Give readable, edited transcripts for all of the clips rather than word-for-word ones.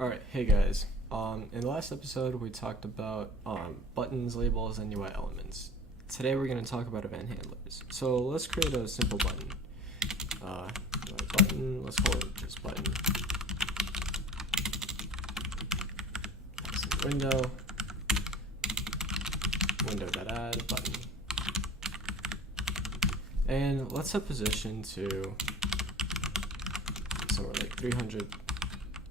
Alright, hey guys. In the last episode, we talked about buttons, labels, and UI elements. Today, we're going to talk about event handlers. So let's create a simple button. Button. Let's call it just button. Window. Window.add button. And let's set position to somewhere like 300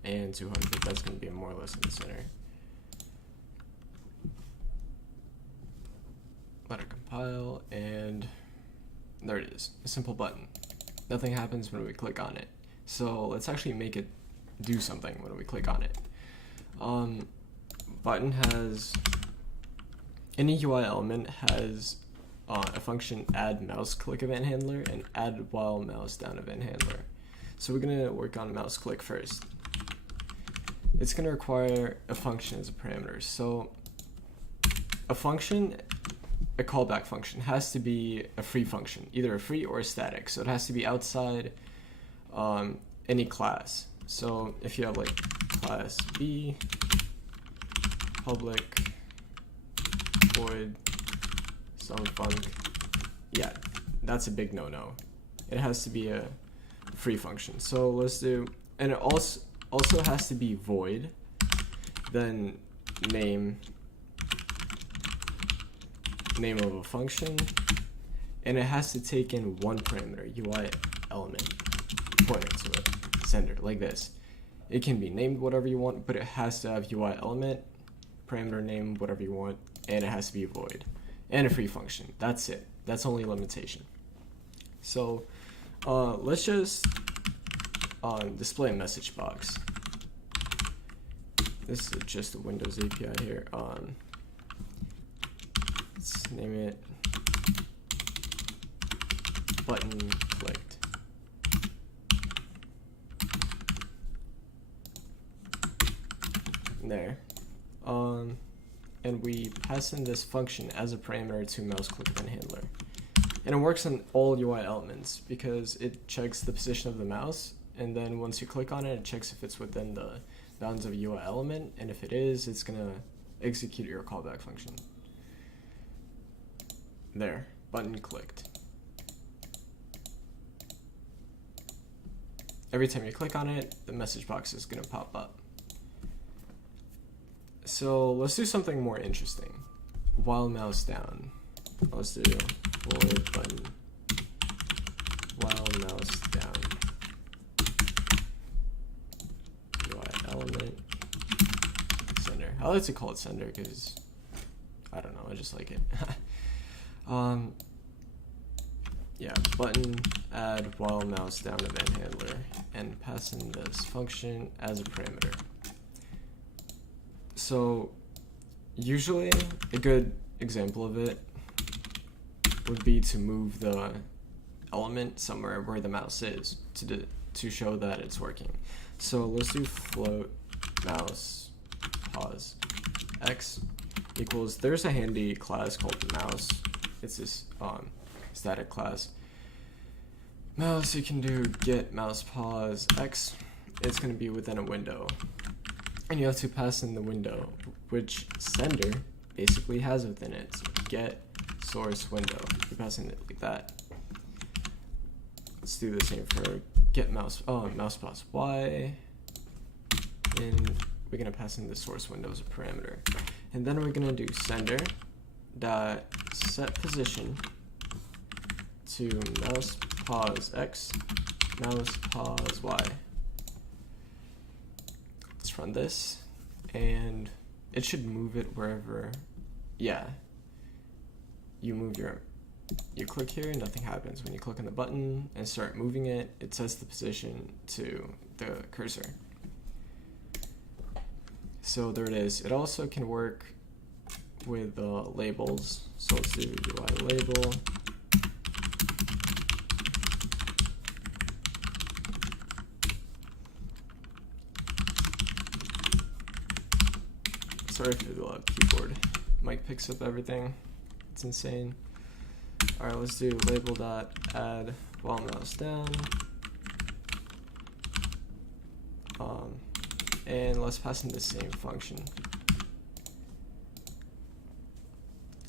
and 200. That's going to be more or less in the center. Let it compile, and there it is, a simple button. Nothing happens when we click on it. So let's actually make it do something when we click on it. Button has, any UI element has a function add mouse click event handler and add while mouse down event handler. So we're going to work on mouse click first. It's going to require a function as a parameter. So a function, a callback function, has to be a free function, either a free or a static. So it has to be outside any class. So if you have like class B, public, void, some func, yeah, that's a big no-no. It has to be a free function. So let's do, and it also has to be void, then name of a function, and it has to take in one parameter, UI element, pointing to it, sender, like this. It can be named whatever you want, but it has to have UI element, parameter name, whatever you want, and it has to be void, and a free function. That's it. That's only limitation. So let's just display a message box. This is just a Windows API here. Let's name it button clicked. There. And we pass in this function as a parameter to mouse click event handler. And it works on all UI elements because it checks the position of the mouse, and then once you click on it, it checks if it's within the bounds of a UI element, and if it is, it's going to execute your callback function. There, button clicked. Every time you click on it, the message box is going to pop up. So let's do something more interesting. While mouse down, let's do void button while mouse down UI element sender. I like to call it sender because I don't know, I just like it. Yeah, button add while mouse down event handler and pass in this function as a parameter. So usually a good example of it would be to move the element somewhere where the mouse is to show that it's working. So let's do float mouse pause x equals, there's a handy class called mouse. It's this static class. Mouse, you can do get mouse pause x. It's going to be within a window. And you have to pass in the window, which sender basically has within it. So get source window. You pass in it like that. Let's do the same for get mouse pause y. And we're gonna pass in the source window as a parameter. And then we're gonna do sender dot set position to mouse pause x, mouse pause y. Let's run this, and it should move it wherever. Yeah, you click here, nothing happens. When you click on the button and start moving it, it sets the position to the cursor. So there it is. It also can work with labels. So let's do UI label. Sorry for the loud keyboard. Mic picks up everything. It's insane. Alright, let's do label dot add while mouse down. and let's pass in the same function.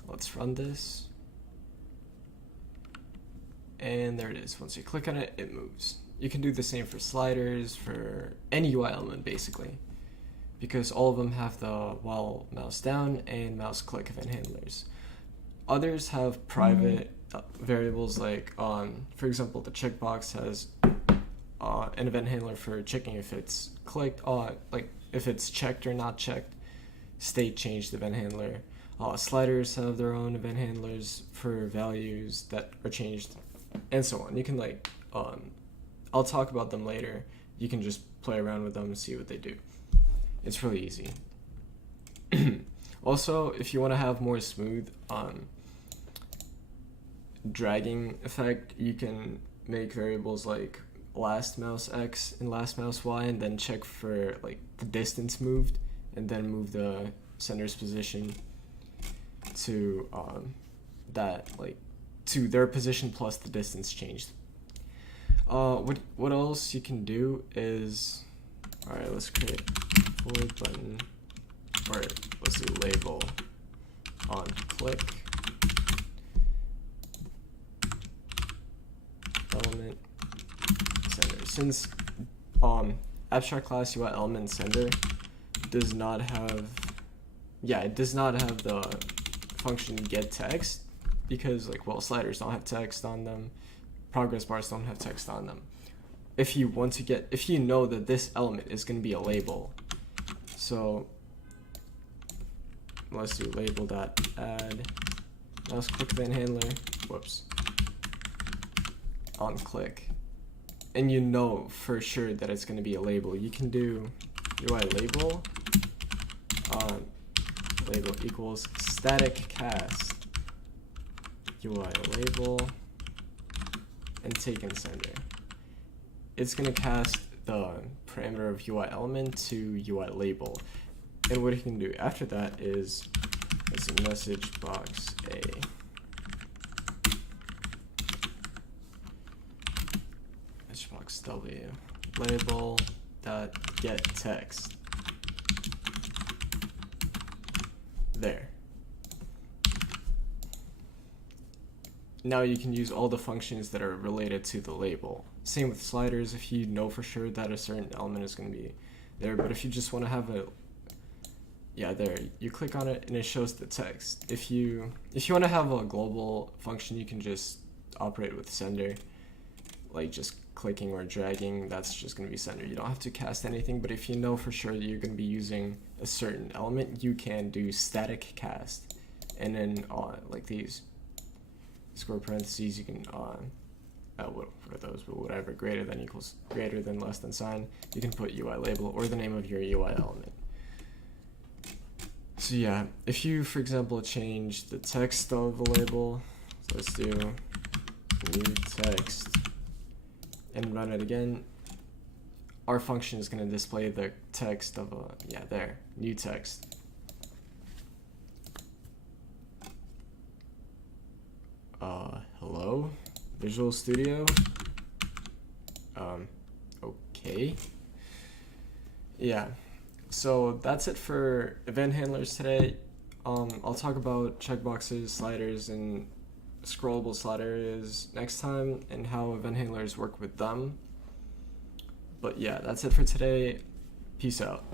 Let's run this. And there it is. Once you click on it, it moves. You can do the same for sliders, for any UI element basically, because all of them have the while mouse down and mouse click event handlers. Others have private variables like, for example, the checkbox has an event handler for checking if it's clicked, like if it's checked or not checked. State changed event handler. Sliders have their own event handlers for values that are changed, and so on. You can I'll talk about them later. You can just play around with them and see what they do. It's really easy. Also, if you want to have more smooth dragging effect, you can make variables like last mouse X and last mouse Y, and then check for like the distance moved, and then move the sender's position to to their position plus the distance changed. What else you can do is, alright, let's create void button, or let's do label on click element sender. Since abstract class UI element sender does not have, it does not have the function get text, because sliders don't have text on them, progress bars don't have text on them. If you know that this element is going to be a label, so let's do label.add mouse click event handler, on click, and you know for sure that it's going to be a label, you can do UI label label equals static cast UI label and take in sender. It's going to cast the parameter of UI element to UI label, and what you can do after that is, let's see, message box a message box w label dot get text. There. Now you can use all the functions that are related to the label. Same with sliders, if you know for sure that a certain element is going to be there, but if you just want to have there, you click on it and it shows the text. If you want to have a global function, you can just operate with sender, like just clicking or dragging, that's just going to be sender. You don't have to cast anything, but if you know for sure that you're going to be using a certain element, you can do static cast, and then like these square parentheses, you can what are those, but whatever, greater than equals greater than less than sign, you can put UI label or the name of your UI element. So yeah, if you, for example, change the text of a label, so let's do new text and run it again, our function is going to display the text of new text. Hello, Visual Studio. Okay. Yeah, so that's it for event handlers today. I'll talk about checkboxes, sliders, and scrollable sliders next time, and how event handlers work with them. But yeah, that's it for today. Peace out.